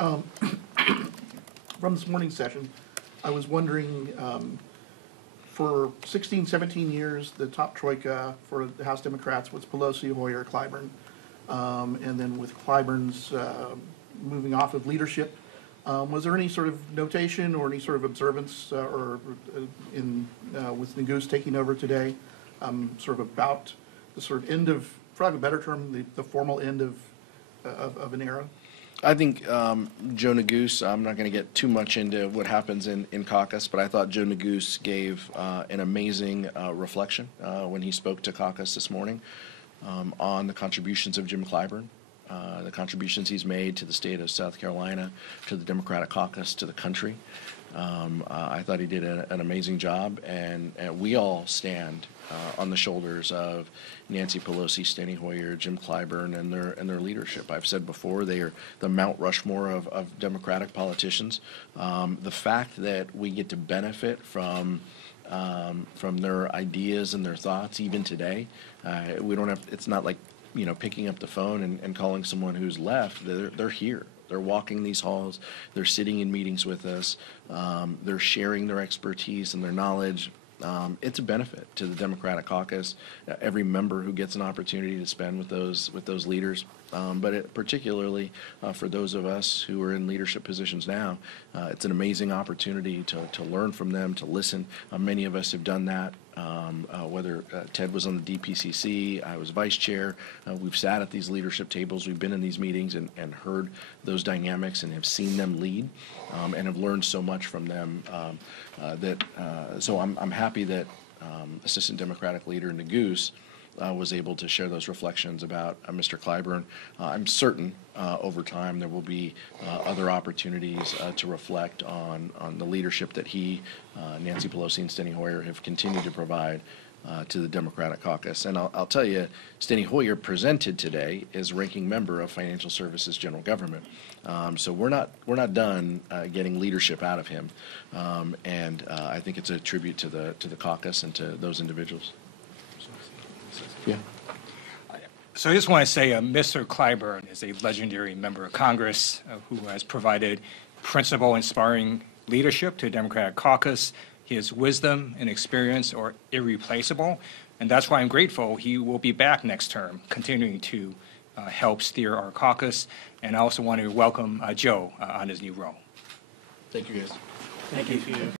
Um, From this morning's session, I was wondering, for 16, 17 years, the top troika for the House Democrats was Pelosi, Hoyer, Clyburn. And then with Clyburn's moving off of leadership, was there any sort of notation or any sort of observance with Neguse taking over today, sort of about the sort of end of, for lack of a better term, the formal end of an era? I think Joe Neguse, I'm not going to get too much into what happens in caucus, but I thought Joe Neguse gave an amazing reflection when he spoke to caucus this morning on the contributions of Jim Clyburn, the contributions he's made to the state of South Carolina, to the Democratic caucus, to the country. I thought he did an amazing job, and we all stand on the shoulders of Nancy Pelosi, Steny Hoyer, Jim Clyburn, and their leadership. I've said before, they are the Mount Rushmore of Democratic politicians. The fact that we get to benefit from their ideas and their thoughts even today, we don't have. It's not like picking up the phone and calling someone who's left. They're here. They're walking these halls. They're sitting in meetings with us. They're sharing their expertise and their knowledge. It's a benefit to the Democratic caucus, every member who gets an opportunity to spend with those leaders, but particularly for those of us who are in leadership positions now, it's an amazing opportunity to learn from them, to listen. Many of us have done that. Whether Ted was on the DPCC, I was vice chair, we've sat at these leadership tables, we've been in these meetings and heard those dynamics and have seen them lead and have learned so much from them so I'm happy that Assistant Democratic Leader Neguse was able to share those reflections about Mr. Clyburn. I'm certain over time there will be other opportunities to reflect on the leadership that he, Nancy Pelosi, and Steny Hoyer have continued to provide to the Democratic caucus. And I'll tell you, Steny Hoyer presented today as ranking member of Financial Services General Government. So we're not done getting leadership out of him, and I think it's a tribute to the caucus and to those individuals. Yeah. So I just want to say Mr. Clyburn is a legendary member of Congress who has provided principle-inspiring leadership to the Democratic caucus. His wisdom and experience are irreplaceable, and that's why I'm grateful he will be back next term, continuing to help steer our caucus. And I also want to welcome Joe on his new role. Thank you, guys. Thank you.